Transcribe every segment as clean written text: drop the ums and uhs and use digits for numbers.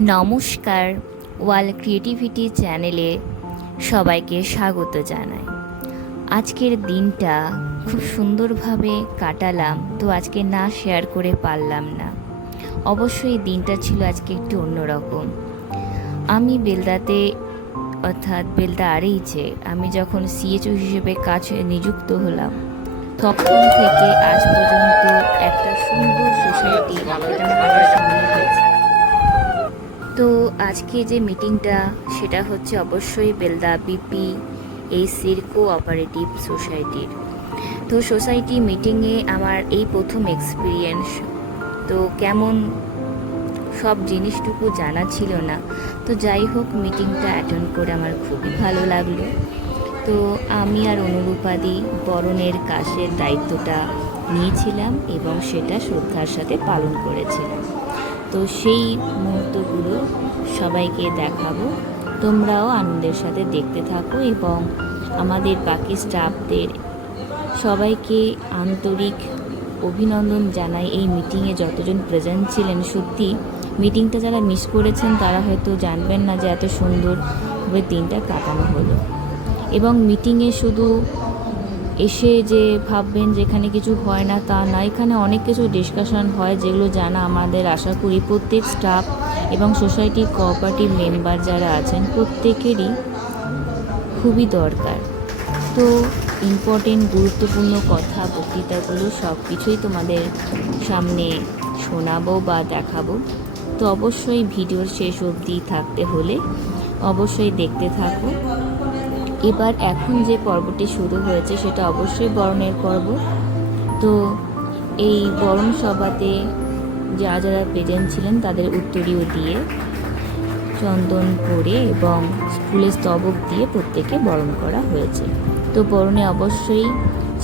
নমস্কার, world creativity চ্যানেলে সবাইকে স্বাগত জানাই। আজকের দিনটা খুব সুন্দরভাবে কাটালাম, তো আজকে না শেয়ার করে পারলাম না। অবশ্যই দিনটা ছিল আজকে একটু অন্যরকম। আমি বেলদাতে অর্থাৎ বেলদা আরইচে আমি যখন সিএচও হিসেবে কাজে নিযুক্ত হলাম, তখন থেকে আজ পর্যন্ত একটা সুন্দর সোসাইটি যেটা আমার সামনে হয়েছে। তো আজকে যে মিটিংটা সেটা হচ্ছে অবশ্যই বেলদা বিপি এইসির কোঅপারেটিভ সোসাইটির। তো সোসাইটি মিটিংয়ে আমার এই প্রথম এক্সপিরিয়েন্স। তো কেমন সব জিনিসটুকু জানা ছিল না, তো যাই হোক মিটিংটা অ্যাটেন্ড করে আমার খুবই ভালো লাগলো। তো আমি আর অনুরূপাদি বরণের কাজের দায়িত্বটা নিয়েছিলাম এবং সেটা শ্রদ্ধার সাথে পালন করেছিলাম। তো সেই মুহূর্তগুলো সবাইকে দেখাবো, তোমরাও আনন্দের সাথে দেখতে থাকো এবং আমাদের বাকি স্টাফদের সবাইকে আন্তরিক অভিনন্দন জানাই। এই মিটিংয়ে যতজন প্রেজেন্ট ছিলেন, সত্যি মিটিংটা যারা মিস করেছেন তারা হয়তো জানবেন না যে এত সুন্দরভাবে দিনটা কাটানো হলো। এবং মিটিংয়ে শুধু এসে যে ভাববেন যেখানে কিছু হয় না তা না, এখানে অনেক কিছু ডিসকাশন হয় যেগুলো জানা আমাদের আশা করি প্রত্যেক স্টাফ এবং সোসাইটির কোঅপারেটিভ মেম্বার যারা আছেন প্রত্যেকেরই খুবই দরকার। তো ইম্পর্টেন্ট গুরুত্বপূর্ণ কথা বক্তৃতাগুলো সব কিছুই তোমাদের সামনে শোনাবো বা দেখাবো। তো অবশ্যই ভিডিওর শেষ অবধি থাকতে হলে অবশ্যই দেখতে থাকো। এবার এখন যে পর্বটি শুরু হয়েছে সেটা অবশ্যই বরণের পর্ব। তো এই বরণ সভাতে যারা যারা প্রেজেন্ট ছিলেন তাদের উত্তরীয় দিয়ে চন্দন করে এবং ফুলের স্তবক দিয়ে প্রত্যেকে বরণ করা হয়েছে। তো বরণে অবশ্যই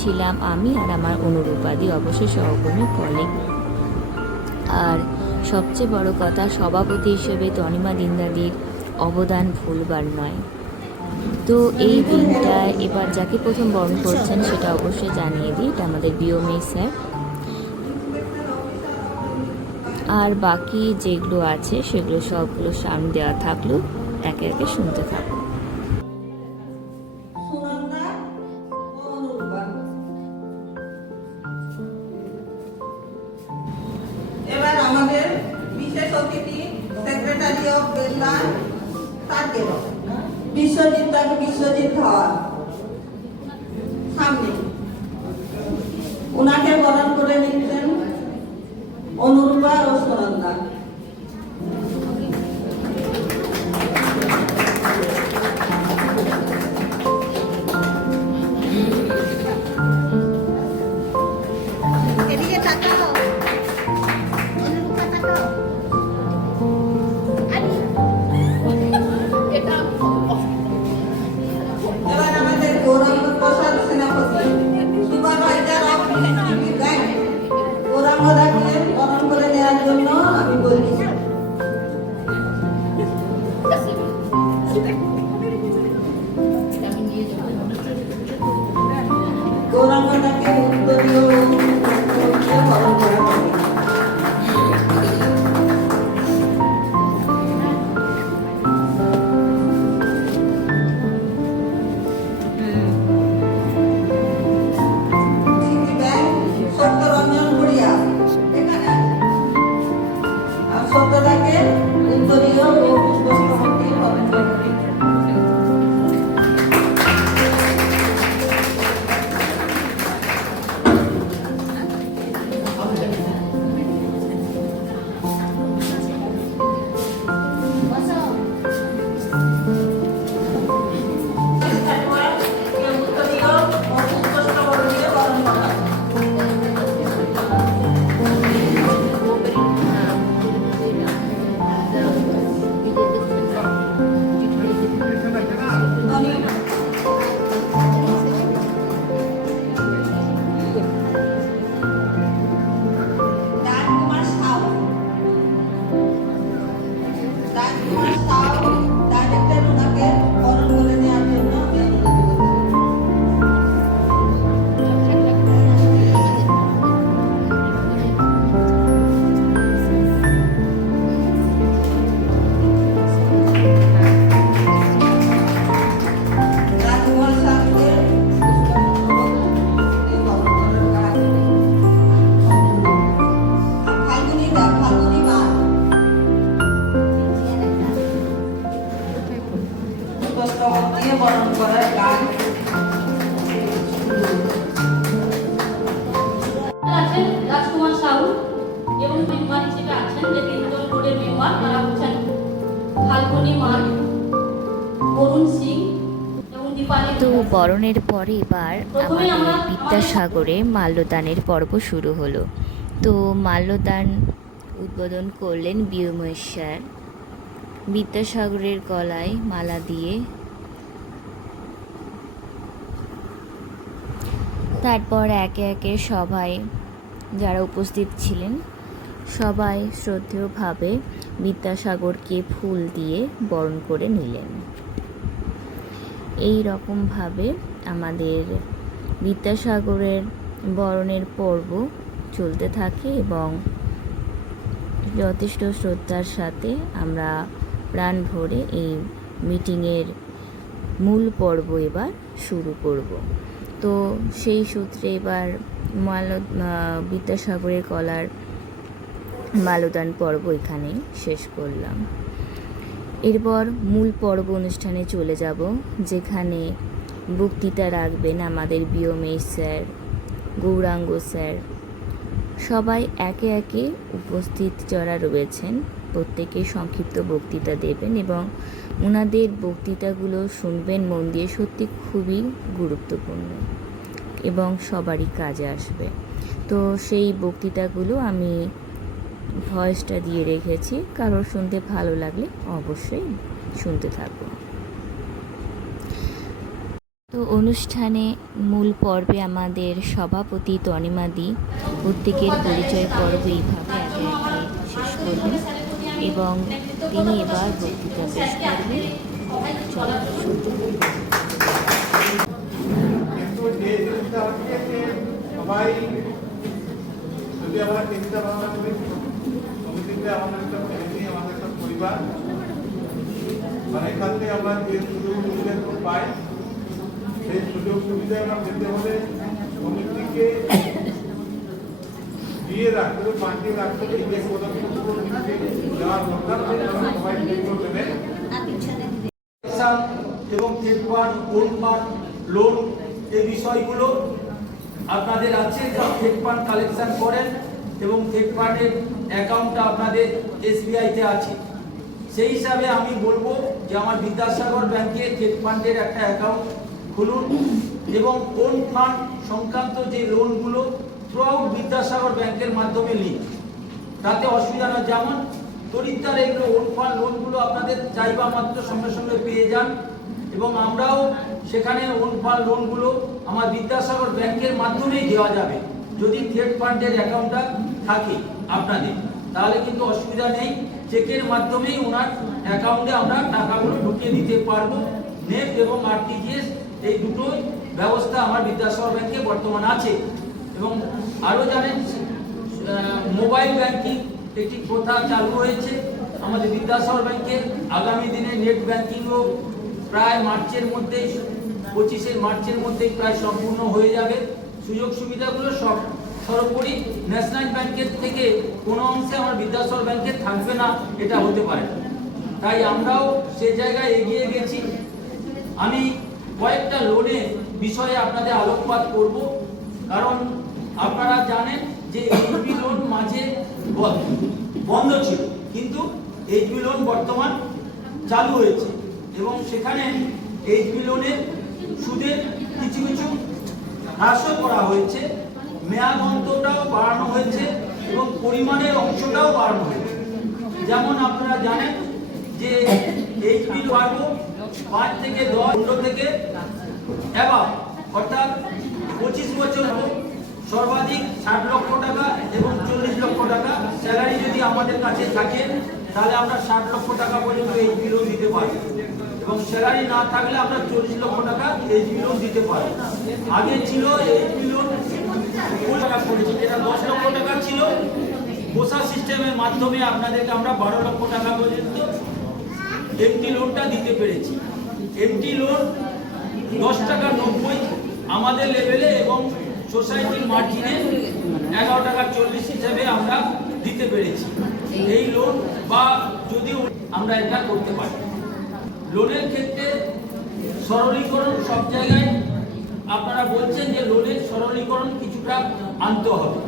ছিলাম আমি আর আমার অনুরূপাদি, অবশ্যই সহকর্মী কলিগ। আর সবচেয়ে বড় কথা, সভাপতি হিসেবে তনিমা দিনদাদির অবদান ভুলবার নয়। তো এই দিনটা এবার যাকে প্রথম বরণ করছেন সেটা অবশ্যই জানিয়ে দিই, এটা আমাদের বিওমে স্যার। আর বাকি যেগুলো আছে সেগুলো সবগুলো সামনে দেওয়া থাকলো, একে একে শুনতে থাকো। এবার আমাদের বিশেষ অতিথি সেক্রেটারি অফ বেলদা বিশ্বজিৎ ধর সামনে ওনাকে বরণ করে নিচ্ছেন অনুরূপা ও সুনন্দা। এবার আমাদের গৌরাঙ্গ প্রসাদ সেনাপতি সুপারভাইজার অফ ডিস্ট্রিক্ট ব্যাংক গৌরাঙ্গদাকে বরণ করে নেওয়ার জন্য আমি বলছি। গৌরাঙ্গদাকে উত্তরীয় বরণ করা হবে। সত্যটাকে উত্তরীয় ও পুষ্পস্তবকটি বরণ করবে। বরণ করার গান আছেন রাজকুমার সাউ এবং মেম্বার হিসেবে আছেন যে তিনজন বোর্ডের মেম্বার, তারা হচ্ছেন ফাল্গুনি মাল, বরুণ সিং এবং দীপালি। তো বরণের পরে এবার আমাদের বিদ্যাসাগরে মাল্যদানের পর্ব শুরু হলো। তো মাল্যদান উদ্বোধন করলেন বিয়ময় স্যার বিদ্যাসাগরের গলায় মালা দিয়ে। তারপর একে একে সবাই যারা উপস্থিত ছিলেন সবাই শ্রদ্ধেয়ভাবে বিদ্যাসাগরকে ফুল দিয়ে বরণ করে নিলেন। এই রকমভাবে আমাদের বিদ্যাসাগরের বরণের পর্ব চলতে থাকে এবং যথেষ্ট শ্রদ্ধার সাথে আমরা প্রাণ ভরে এই মিটিংয়ের মূল পর্ব এবার শুরু করব। তো সেই সূত্রে এবার বিদ্যাসাগরের কলার মাল্যদান পর্ব এখানেই শেষ করলাম। এরপর মূল পর্ব অনুষ্ঠানে চলে যাব, যেখানে বক্তৃতা রাখবেন আমাদের বিয়মেশ স্যার, গৌরাঙ্গ স্যার। সবাই একে একে উপস্থিত যারা রয়েছেন প্রত্যেকে সংক্ষিপ্ত বক্তৃতা দেবেন এবং ওনাদের বক্তৃতাগুলো শুনবেন মন দিয়ে। সত্যি খুবই গুরুত্বপূর্ণ এবং সবারই কাজে আসবে। তো সেই বক্তৃতাগুলো আমি ভয়েসটা দিয়ে রেখেছি, কারোর শুনতে ভালো লাগলে অবশ্যই শুনতে থাকবো। তো অনুষ্ঠানে মূল পর্বে আমাদের সভাপতি তনিমাদি প্রত্যেকের পরিচয় পর্ব এইভাবে একে একে শেষ করবেন এবং তিনি এবার বক্তৃতা পেশ করবেন। চলো শুনতে থাকুন। সবাই যদি আমরা চিন্তা ভাবনা করি, সমিতিতে আমাদের একটা ফ্যামিলি, আমাদের একটা পরিবার, মানে এখান থেকে আমরা যে সুযোগ সুবিধাগুলো পাই সেই সুযোগ সুবিধা আমরা পেতে হলে সমিতিকে দিয়ে রাখতে হবে, বাঁচিয়ে রাখতে হবে। এই যে পদক্ষেপগুলো দেওয়ার দরকার সবাই দেবে এবং check fund, gold fund, loan এই বিষয়গুলো আপনাদের আছে। চেক ফান্ড কালেকশন করেন এবং চেক ফান্ডের অ্যাকাউন্টটা আপনাদের এসবিআইতে আছে। সেই হিসাবে আমি বলবো যে আমার বিদ্যাসাগর ব্যাংকে চেক ফান্ডের একটা অ্যাকাউন্ট খুলুন এবং কোন ফান্ড সংক্রান্ত যে লোনগুলো থ্রু আউট বিদ্যাসাগর ব্যাংকের মাধ্যমে নিন, তাতে অসুবিধা নয়। যেমন তরিদ্দার এগুলো ওন ফান্ড লোনগুলো আপনাদের চাইবা মাত্র সঙ্গে সঙ্গে পেয়ে যান এবং আমরাও সেখানে ওন ফান্ড লোনগুলো আমার বিদ্যাসাগর ব্যাংকের মাধ্যমেই দেওয়া যাবে। যদি থ্রেড ফান্ডের অ্যাকাউন্টটা থাকে আপনাদের, তাহলে কিন্তু অসুবিধা নেই, চেকের মাধ্যমেই ওনার অ্যাকাউন্টে আমরা টাকাগুলো ঢুকিয়ে দিতে পারবো। নেট এবং আরটিজিএস এই দুটোই ব্যবস্থা আমার বিদ্যাসাগর ব্যাংকে বর্তমান আছে। এবং আরও জানেন মোবাইল ব্যাংকিং একটি প্রথা চালু হয়েছে আমাদের বিদ্যাসাগর ব্যাংকে। আগামী দিনে নেট ব্যাংকিংও প্রায় মার্চের মধ্যেই 25 মার্চের মধ্যেই প্রায় সম্পূর্ণ হয়ে যাবে। সুযোগ সুবিধাগুলো সব সর্বোপরি ন্যাশনাল ব্যাংকের থেকে কোনো অংশে আমার বিদ্যাসাগর ব্যাংকে থাকবে না, এটা হতে পারে। তাই আমরাও সে জায়গায় এগিয়ে গেছি। আমি কয়েকটা লোনের বিষয়ে আপনাদের আলোকপাত করব, কারণ আপনারা জানেন যে এইচবি লোন মাঝে বন্ধ ছিল, কিন্তু এইচবি লোন বর্তমান চালু হয়েছে এবং সেখানে এইচবি লোনের সুদের কিছু কিছু হ্রাসও করা হয়েছে, মেয়াদ অন্তটাও বাড়ানো হয়েছে এবং পরিমাণের অংশটাও বাড়ানো হয়েছে। যেমন আপনারা জানেন যে এইচবি বাড়বো 5 থেকে 10, 15 থেকে অ্যাবাভ, অর্থাৎ 25 বছর সর্বাধিক 60 লক্ষ টাকা এবং 40 লক্ষ টাকা স্যালারি যদি আমাদের কাছে থাকে, তাহলে আমরা 60 লক্ষ টাকা পর্যন্ত এইচবি লোন দিতে পারি এবং স্যালারি না থাকলে আমরা 40 লক্ষ টাকা এইচবি লোন দিতে পারি। আগে ছিল এইচবি লোন টাকা করেছি, যেটা 10 লক্ষ টাকা ছিল, পোষা সিস্টেমের মাধ্যমে আপনাদেরকে আমরা 12 লক্ষ টাকা পর্যন্ত এমটি লোনটা দিতে পেরেছি। এমটি লোন 10 টাকা 90 আমাদের লেভেলে এবং সোসাইটির মার্জিনে 11 টাকা 40 হিসাবে আমরা দিতে পেরেছি এই লোন, বা যদিও আমরা এটা করতে পারি। লোনের ক্ষেত্রে সরলীকরণ সব জায়গায় আপনারা বলছেন যে লোনের সরলীকরণ কিছুটা আনতে হবে,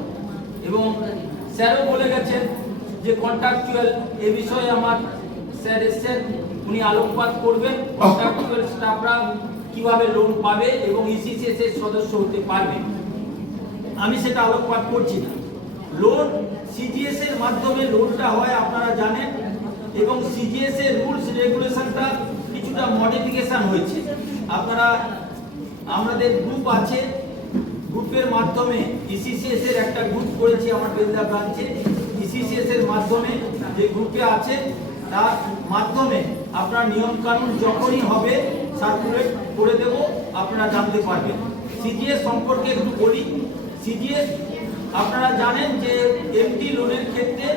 এবং স্যারও বলে গেছেন যে কন্ট্রাকচুয়াল এ বিষয়ে আমার স্যার এসছেন, উনি আলোকপাত করবেন কন্ট্রাকচুয়াল স্টাফরা কিভাবে লোন পাবে এবং ইসিসিএস এর সদস্য হতে পারবে। আমি সেটা আলোকপাত করছি না। লোন সিজিএস এর মাধ্যমে লোনটা হয় আপনারা জানেন, এবং সিজিএস এর রুলস রেগুলেশনটা কিছুটা মডিফিকেশন হয়েছে। আপনারা আমাদের গ্রুপ আছে, গ্রুপের মাধ্যমে ইসিসিএস এর একটা গ্রুপ করেছি আমার বেলদা ব্রাঞ্চে। ইসিসিএস এর মাধ্যমে যে গ্রুপে আছে তার মাধ্যমে আপনার নিয়ম কানুন যখনই হবে সার্কুলেট করে দেব, আপনারা জানতে পারবেন। সিজিএস সম্পর্কে একটু বলি। সিজিএস আপনারা জানেন যে এমডি লোনের ক্ষেত্রে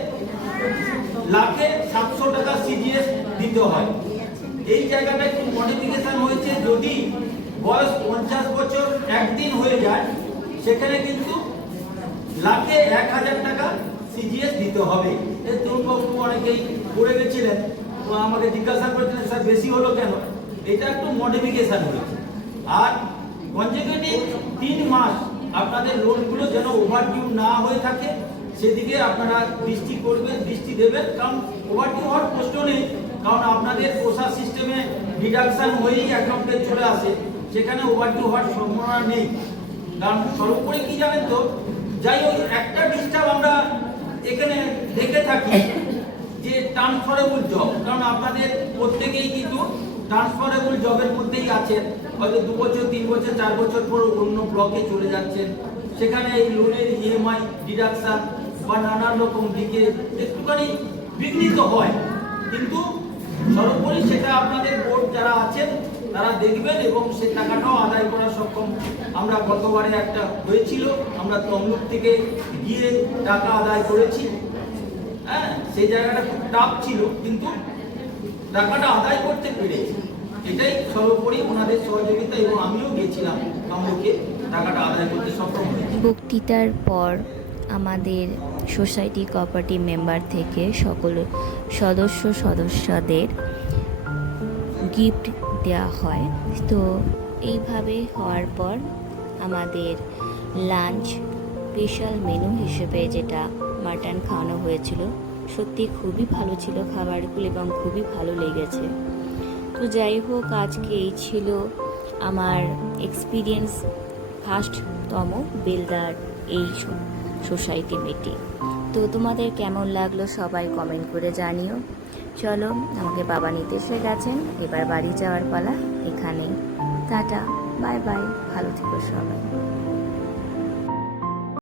লাখে 700 টাকা সিজিএস দিতে হয়। এই জায়গাটা একটু মডিফিকেশন হয়েছে, যদি বয়স 50 বছর একদিন হয়ে যায় সেখানে কিন্তু লাখে 1000 টাকা সিজিএস দিতে হবে। এই তরুণবাবু অনেকেই করে গেছিলেন, তো আমাকে জিজ্ঞাসা করেছিলেন স্যার বেশি হলো কেন। এটা একটু মডিফিকেশন হয়েছে। আর কনজিকিউটিভ 3 মাস আপনাদের লোনগুলো যেন ওভারডিউ না হয়ে থাকে সেদিকে আপনারা দৃষ্টি করবেন, দৃষ্টি দেবেন। কারণ ওভারডিউ হওয়ার প্রশ্ন নেই, কারণ আপনাদের পোষা সিস্টেমে ডিডাকশন হয়েই অ্যাকাউন্টে চলে আসে, সেখানে ওভারডিউ হওয়ার সম্ভাবনা নেই। কারণ সর্বোপরি কি জানেন তো, যাই হোক একটা ডিস্টার্ব আমরা এখানে দেখে থাকি যে ট্রান্সফারেবল জব। কারণ আপনাদের প্রত্যেকেই কিন্তু ট্রান্সফারেবল জবের মধ্যেই আছেন, হয়তো 2 বছর 3 বছর 4 বছর পর অন্য ব্লকে চলে যাচ্ছেন, সেখানে এই লোনের ইএমআই ডিডাকশন বা নানান রকম দিকে একটুখানি বিঘ্নিত হয়। কিন্তু সর্বোপরি সেটা আপনাদের বোর্ড যারা আছেন তারা দেখবেন এবং সে টাকাটাও আদায় করা সক্ষম। আমরা গতবারে একটা হয়েছিল, আমরা তমলুক থেকে গিয়ে টাকা আদায় করেছি। হ্যাঁ, সেই জায়গাটা খুব টাফ ছিল, কিন্তু টাকাটা আদায় করতে পেরেছি। এটাই সর্বোপরি ওনাদের সহযোগিতা, এবং আমিও গিয়েছিলাম তমলুকে, টাকাটা আদায় করতে সক্ষম হয়েছি। বক্তৃতার পর আমাদের সোসাইটি কোঅপারেটিভ মেম্বার থেকে সকল সদস্যদের গিফট দেওয়া হয়। তো এইভাবে হওয়ার পর আমাদের লাঞ্চ স্পেশাল মেনু হিসেবে যেটা মাটন খাওয়ানো হয়েছিল, সত্যি খুবই ভালো ছিল খাবারগুলো এবং খুবই ভালো লেগেছে। তো যাই হোক, আজকে এই ছিল আমার এক্সপিরিয়েন্স ফার্স্টতম বেলদার এই সোসাইটি মিটিং। তো তোমাদের কেমন লাগলো সবাই কমেন্ট করে জানিও। চলো, আমাকে বাবা নিতে এসে গেছেন, এবার বাড়ি যাওয়ার পালা। এখানে টাটা, বাই বাই, ভালো থেকো সবাই।